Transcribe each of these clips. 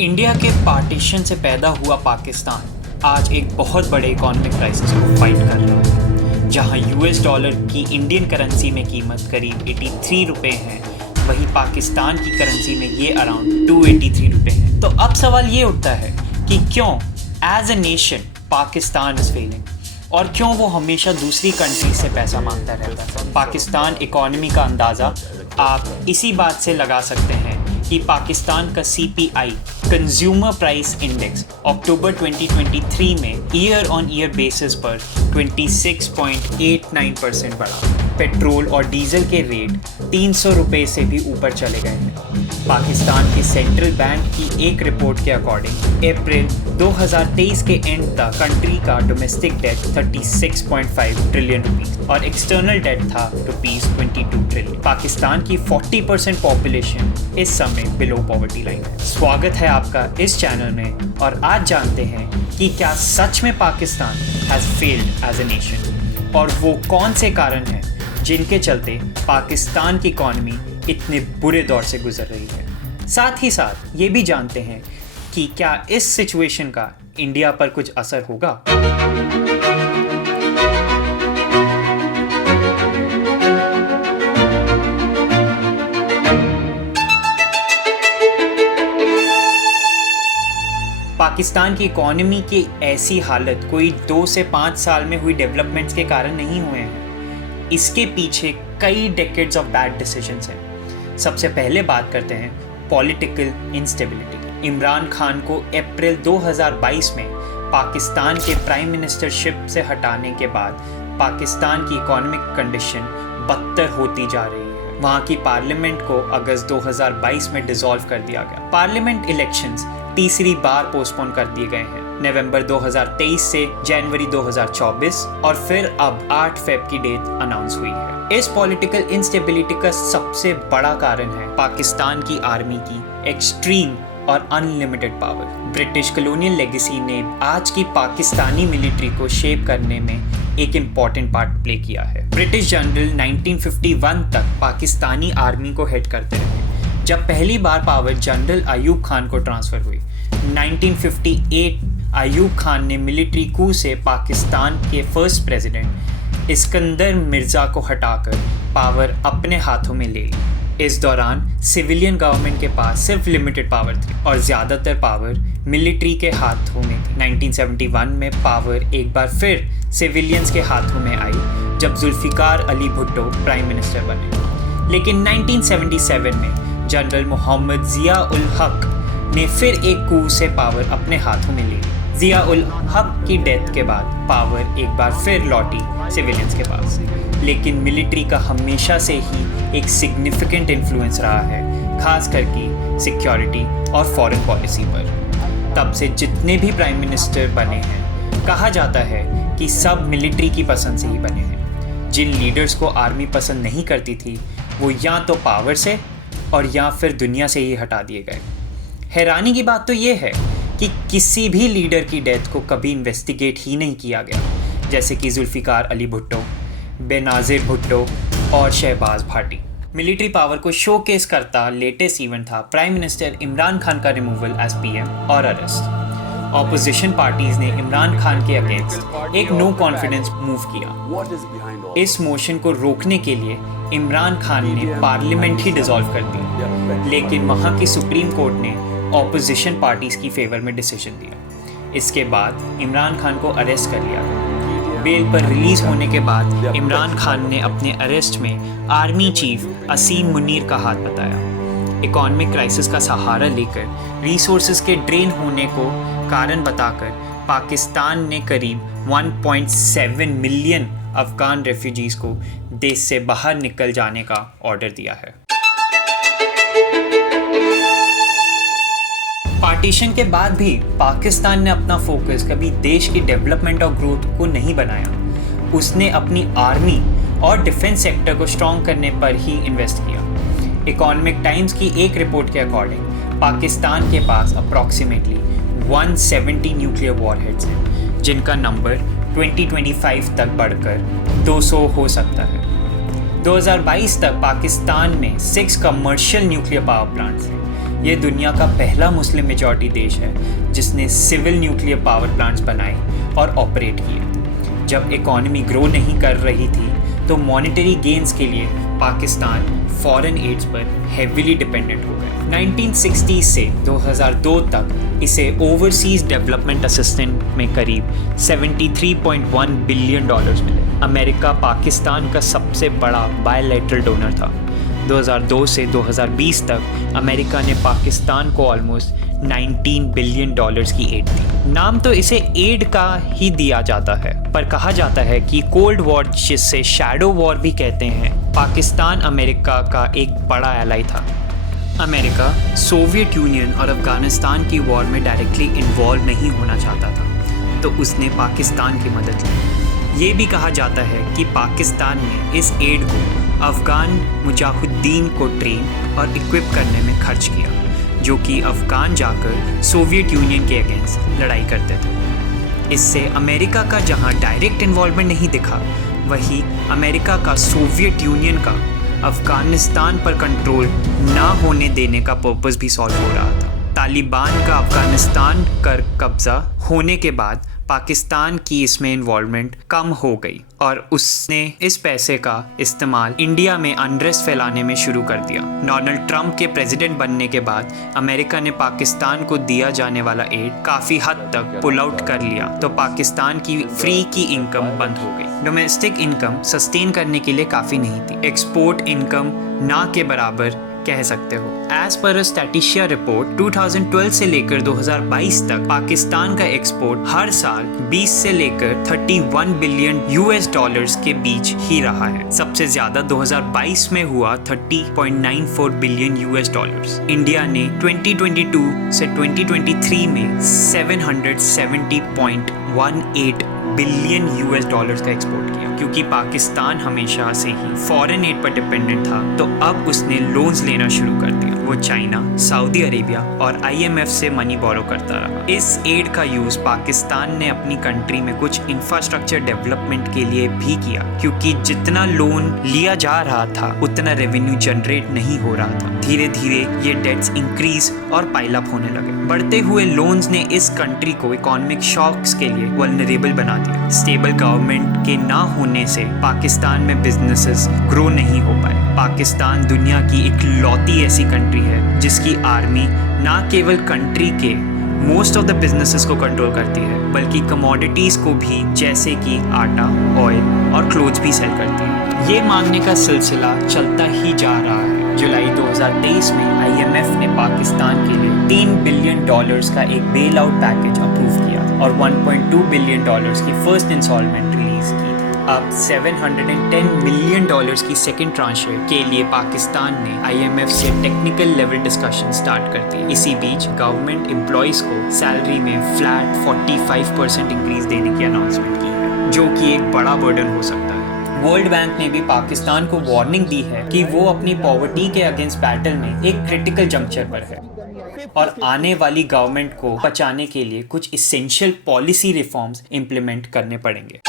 India के partition से पैदा हुआ पाकिस्तान आज एक बहुत बड़े इकोनॉमिक क्राइसिस को फाइट कर रहा है। जहां यूएस डॉलर की इंडियन करेंसी में कीमत करीब 83 रुपये है, वहीं पाकिस्तान की करेंसी में ये अराउंड 283 रुपये है। तो अब सवाल ये उठता है कि क्यों as a nation Pakistan is failing और क्यों वो हमेशा दूसरी कंट्री से पैसा मांगता रहता है। पाकिस्तान इकोनॉमी का अंदाज़ा आप इसी बात से लगा सकते हैं कि पाकिस्तान का CPI कंज्यूमर प्राइस इंडेक्स अक्टूबर 2023 में ईयर ऑन ईयर बेसिस पर 26.89% बढ़ा। पेट्रोल और डीजल के रेट 300 रुपये से भी ऊपर चले गए हैं। पाकिस्तान के सेंट्रल बैंक की एक रिपोर्ट के अकॉर्डिंग अप्रैल 2023 के एंड तक कंट्री का डोमेस्टिक डेट 36.5 ट्रिलियन रुपीस और एक्सटर्नल डेट था रुपीस 22 ट्रिलियन। पाकिस्तान की 40% पॉपुलेशन इस समय बिलो पॉवर्टी लाइन है। स्वागत है आपका इस चैनल में और आज जानते हैं कि क्या सच में Pakistan has failed as a nation और वो कौन से कारण हैं जिनके चलते पाकिस्तान की इकॉनमी इतने बुरे दौर से गुजर रही है। साथ ही साथ ये भी जानते हैं कि क्या इस सिचुएशन का इंडिया पर कुछ असर होगा। पाकिस्तान की इकोनॉमी की ऐसी हालत कोई 2 से 5 साल में हुई डेवलपमेंट्स के कारण नहीं हुए हैं। इसके पीछे कई डेकेड्स ऑफ बैड डिसीजंस हैं। सबसे पहले बात करते हैं पॉलिटिकल इंस्टेबिलिटी। इमरान खान को अप्रैल 2022 में पाकिस्तान के प्राइम मिनिस्टरशिप से हटाने के बाद पाकिस्तान की इकोनॉमिक कंडीशन बदतर होती जा रही है। वहाँ की पार्लियामेंट को अगस्त 2022 में डिसॉल्व कर दिया गया। पार्लियामेंट इलेक्शंस तीसरी बार पोस्टपोन कर दिए गए हैं, नवंबर 2023 से जनवरी 2024 और फिर अब 8 फेब की डेट अनाउंस हुई है। इस पॉलिटिकल इंस्टेबिलिटी का सबसे बड़ा कारण है पाकिस्तान की आर्मी की एक्सट्रीम और unlimited power. British colonial legacy ने आज की पाकिस्तानी मिलिट्री को शेप करने में एक इम्पॉर्टेंट पार्ट प्ले किया है। ब्रिटिश जनरल 1951 तक पाकिस्तानी आर्मी को हेड करते रहे, जब पहली बार पावर जनरल अयूब खान को ट्रांसफ़र हुई। 1958 अयूब खान ने मिलिट्री कू से पाकिस्तान के फर्स्ट प्रेसिडेंट इस्कंदर मिर्ज़ा को हटाकर पावर अपने हाथों में ले ली। इस दौरान सिविलियन गवर्नमेंट के पास सिर्फ लिमिटेड पावर थी और ज़्यादातर पावर मिलिट्री के हाथों में थी। 1971 में पावर एक बार फिर सिविलियंस के हाथों में आई जब जुल्फ़िकार अली भुट्टो प्राइम मिनिस्टर बने। लेकिन 1977 में जनरल मोहम्मद ज़िया उल हक ने फिर एक कू से पावर अपने हाथों में ले ली। ज़िया उल हक की डेथ के बाद पावर एक बार फिर लौटी सिविलियंस के पास। लेकिन मिलिट्री का हमेशा से ही एक सिग्निफिकेंट इन्फ्लुएंस रहा है, खास करके सिक्योरिटी और फॉरेन पॉलिसी पर। तब से जितने भी प्राइम मिनिस्टर बने हैं, कहा जाता है कि सब मिलिट्री की पसंद से ही बने हैं। जिन लीडर्स को आर्मी पसंद नहीं करती थी, वो या तो पावर से और या फिर दुनिया से ही हटा दिए गए। हैरानी की बात तो ये है कि किसी भी लीडर की डेथ को कभी इन्वेस्टिगेट ही नहीं किया गया, जैसे कि जुल्फ़िकार अली भुट्टो, बेनाज़िर भुट्टो और शहबाज भाटी। मिलिट्री पावर को शोकेस करता लेटेस्ट इवेंट था प्राइम मिनिस्टर इमरान खान का रिमूवल एज PM और अरेस्ट। ऑपोजिशन पार्टीज ने इमरान खान के अगेंस्ट एक नो कॉन्फिडेंस मूव किया। इस मोशन को रोकने के लिए इमरान खान ने पार्लियामेंट ही डिसॉल्व कर दी, लेकिन वहाँ की सुप्रीम कोर्ट ने ऑपोजिशन पार्टीज की फेवर में डिसीजन दिया। इसके बाद इमरान खान को अरेस्ट कर लिया गया। बेल पर रिलीज होने के बाद इमरान खान ने अपने अरेस्ट में आर्मी चीफ असीम मुनीर का हाथ बताया। इकोनॉमिक क्राइसिस का सहारा लेकर रिसोर्सेज के ड्रेन होने को कारण बताकर पाकिस्तान ने करीब 1.7 मिलियन अफगान रेफ्यूजीज को देश से बाहर निकल जाने का ऑर्डर दिया है। पार्टीशन के बाद भी पाकिस्तान ने अपना फोकस कभी देश की डेवलपमेंट और ग्रोथ को नहीं बनाया। उसने अपनी आर्मी और डिफेंस सेक्टर को स्ट्रॉन्ग करने पर ही इन्वेस्ट किया। इकोनॉमिक टाइम्स की एक रिपोर्ट के अकॉर्डिंग पाकिस्तान के पास अप्रॉक्सीमेटली 170 न्यूक्लियर वॉरहेड्स हैं, जिनका नंबर 2025 तक बढ़कर 200 हो सकता है। 2022 तक पाकिस्तान में 6 कमर्शियल न्यूक्लियर पावर प्लांट्स हैं, ये दुनिया का पहला मुस्लिम मेजॉरिटी देश है जिसने सिविल न्यूक्लियर पावर प्लांट्स बनाए और ऑपरेट किए। जब इकॉनमी ग्रो नहीं कर रही थी तो मॉनेटरी गेन्स के लिए पाकिस्तान फॉरेन एड्स पर हेविली डिपेंडेंट हो गए। 1960 से 2002 तक इसे ओवरसीज डेवलपमेंट असिस्टेंट में करीब 73.1 बिलियन डॉलर्स मिले। अमेरिका पाकिस्तान का सबसे बड़ा बायलैटरल डोनर था। 2002 से 2020 तक अमेरिका ने पाकिस्तान को ऑलमोस्ट 19 बिलियन डॉलर्स की एड दी। नाम तो इसे एड का ही दिया जाता है, पर कहा जाता है कि कोल्ड वॉर, जिससे शैडो वॉर भी कहते हैं, पाकिस्तान अमेरिका का एक बड़ा एलाई था। अमेरिका सोवियत यूनियन और अफगानिस्तान की वॉर में डायरेक्टली इन्वॉल्व नहीं होना चाहता था, तो उसने पाकिस्तान की मदद ली। ये भी कहा जाता है कि पाकिस्तान ने इस एड को अफ़गान मुजाहिदीन को ट्रेन और इक्विप करने में खर्च किया, जो कि अफ़गान जाकर सोवियत यूनियन के अगेंस्ट लड़ाई करते थे। इससे अमेरिका का जहां डायरेक्ट इन्वॉल्वमेंट नहीं दिखा, वहीं अमेरिका का सोवियत यूनियन का अफ़गानिस्तान पर कंट्रोल ना होने देने का पर्पस भी सॉल्व हो रहा था। तालिबान का अफ़गानिस्तान कर कब्ज़ा होने के बाद पाकिस्तान की इसमें इन्वॉल्वमेंट कम हो गई और उसने इस पैसे का इस्तेमाल इंडिया में अनरेस्ट फैलाने में शुरू कर दिया। डोनाल्ड ट्रंप के प्रेसिडेंट बनने के बाद अमेरिका ने पाकिस्तान को दिया जाने वाला एड काफ़ी हद तक पुल आउट कर लिया, तो पाकिस्तान की फ्री की इनकम बंद हो गई। डोमेस्टिक इनकम सस्टेन करने के लिए काफ़ी नहीं थी, एक्सपोर्ट इनकम ना के बराबर कह सकते हो। एज पर अ स्टैटिस्टिका रिपोर्ट 2012 से लेकर 2022 तक पाकिस्तान का एक्सपोर्ट हर साल 20 से लेकर 31 बिलियन यूएस डॉलर्स के बीच ही रहा है। सबसे ज्यादा 2022 में हुआ 30.94 बिलियन यूएस डॉलर्स। इंडिया ने 2022 से 2023 में 770.18 बिलियन यूएस डॉलर्स का एक्सपोर्ट किया। क्योंकि पाकिस्तान हमेशा से ही फॉरेन एड पर डिपेंडेंट था, तो अब उसने लोन्स लेना शुरू कर दिया। वो चाइना, सऊदी अरेबिया और आईएमएफ से मनी बोरो करता रहा। इस एड का यूज पाकिस्तान ने अपनी कंट्री में कुछ इंफ्रास्ट्रक्चर डेवलपमेंट के लिए भी किया, क्योंकि जितना लोन लिया जा रहा था उतना रेवेन्यू जनरेट नहीं हो रहा था। धीरे धीरे ये डेट्स इंक्रीज और पाइल अप होने लगे। बढ़ते हुए लोन्स ने इस कंट्री को इकोनॉमिक शॉक्स के लिए वल्नरेबल बना दिया। स्टेबल गवर्नमेंट के ना होने से पाकिस्तान में बिजनेसेस ग्रो नहीं हो पाए। पाकिस्तान दुनिया की इकलौती ऐसी कंट्री है जिसकी आर्मी ना केवल कंट्री के मोस्ट ऑफ द बिजनेसेस को कंट्रोल करती है, बल्कि कमोडिटीज को भी, जैसे कि आटा, ऑयल और क्लोथ्स भी सेल करती है। ये मांगने का सिलसिला चलता ही जा रहा है। जुलाई 2023 में आईएमएफ ने पाकिस्तान के लिए 3 बिलियन डॉलर्स का एक बेल आउट पैकेज अप्रूव किया और 1.2 बिलियन डॉलर्स की फर्स्ट इंस्टॉलमेंट रिलीज की। अब 710 मिलियन डॉलर्स की सेकेंड ट्रांश के लिए पाकिस्तान ने आईएमएफ से टेक्निकल लेवल डिस्कशन स्टार्ट कर दी। इसी बीच गवर्नमेंट एम्प्लॉयज़ को सैलरी में फ्लैट 45% इंक्रीज देने की अनाउंसमेंट की है, जो कि एक बड़ा बर्डन हो सकता है। वर्ल्ड बैंक ने भी पाकिस्तान को वार्निंग दी है कि वो अपनी पॉवर्टी के अगेंस्ट बैटल में एक क्रिटिकल जंक्चर पर है और आने वाली गवर्नमेंट को बचाने के लिए कुछ इसेंशियल पॉलिसी रिफॉर्म्स इंप्लीमेंट करने पड़ेंगे।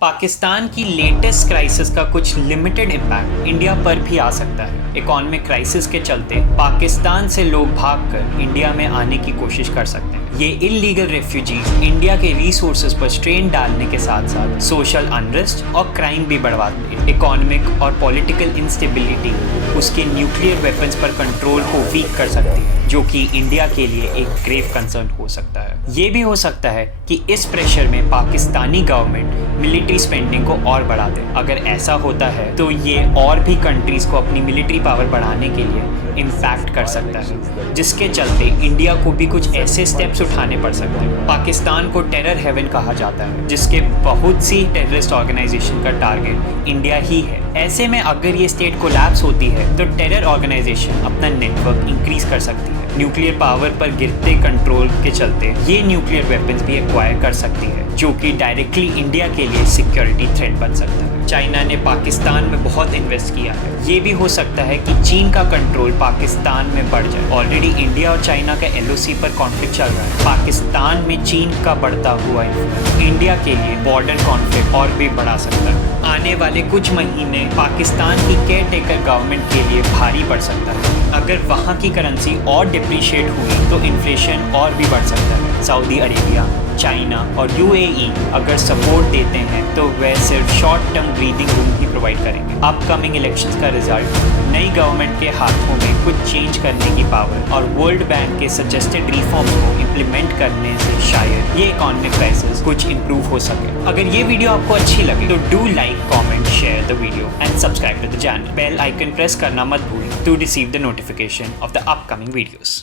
पाकिस्तान की लेटेस्ट क्राइसिस का कुछ लिमिटेड इम्पैक्ट इंडिया पर भी आ सकता है। इकोनॉमिक क्राइसिस के चलते पाकिस्तान से लोग भागकर इंडिया में आने की कोशिश कर सकते हैं। ये इल्लीगल रेफ्यूजीज इंडिया के रिसोर्सेज पर स्ट्रेन डालने के साथ साथ सोशल अनरेस्ट और क्राइम भी बढ़वाते हैं। इकोनॉमिक और पॉलिटिकल इंस्टेबिलिटी उसके न्यूक्लियर वेपन्स पर कंट्रोल को वीक कर सकती है, जो कि इंडिया के लिए एक ग्रेव कंसर्न हो सकता है। ये भी हो सकता है कि इस प्रेशर में पाकिस्तानी गवर्नमेंट मिलिट्री स्पेंडिंग को और बढ़ा दे। अगर ऐसा होता है तो ये और भी कंट्रीज को अपनी मिलिट्री पावर बढ़ाने के लिए इम्पैक्ट कर सकता है, जिसके चलते इंडिया को भी कुछ ऐसे स्टेप्स उठाने पड़ सकते हैं। पाकिस्तान को टेरर हेवन कहा जाता है, जिसके बहुत सी टेररिस्ट ऑर्गेनाइजेशन का टारगेट इंडिया ही है। ऐसे में अगर ये स्टेट कोलैप्स होती है तो टेरर ऑर्गेनाइजेशन अपना नेटवर्क इंक्रीज कर सकती है। न्यूक्लियर पावर पर गिरते कंट्रोल के चलते ये न्यूक्लियर वेपन्स भी एक्वायर कर सकती है, जो कि डायरेक्टली इंडिया के लिए सिक्योरिटी थ्रेट बन सकता है। चाइना ने पाकिस्तान में बहुत इन्वेस्ट किया है। ये भी हो सकता है कि चीन का कंट्रोल पाकिस्तान में बढ़ जाए। ऑलरेडी इंडिया और चाइना का LOC पर कॉन्फ्लिक्ट चल रहा है। पाकिस्तान में चीन का बढ़ता हुआ इन्फ्लुएंस इंडिया के लिए बॉर्डर कॉन्फ्लिक्ट और भी बढ़ा सकता है। आने वाले कुछ महीने पाकिस्तान की केयरटेकर गवर्नमेंट के लिए भारी पड़ सकता है। अगर वहाँ की करेंसी और डिप्रिशिएट हुई तो इन्फ्लेशन और भी बढ़ सकता है। सऊदी अरेबिया, चाइना और UAE अगर सपोर्ट देते हैं तो वह सिर्फ शॉर्ट टर्म ब्रीदिंग रूम ही प्रोवाइड करेंगे। अपकमिंग इलेक्शंस का रिजल्ट, नई गवर्नमेंट के हाथों में कुछ चेंज करने की पावर और वर्ल्ड बैंक के सजेस्टेड रिफॉर्म्स को इम्प्लीमेंट करने से शायद ये इकोनॉमिक क्राइसिस कुछ इम्प्रूव हो सके। अगर ये वीडियो आपको अच्छी लगे तो do like, comment, share the video and subscribe to the channel. Bell icon press करना मत भूलें to receive the notification of the upcoming videos.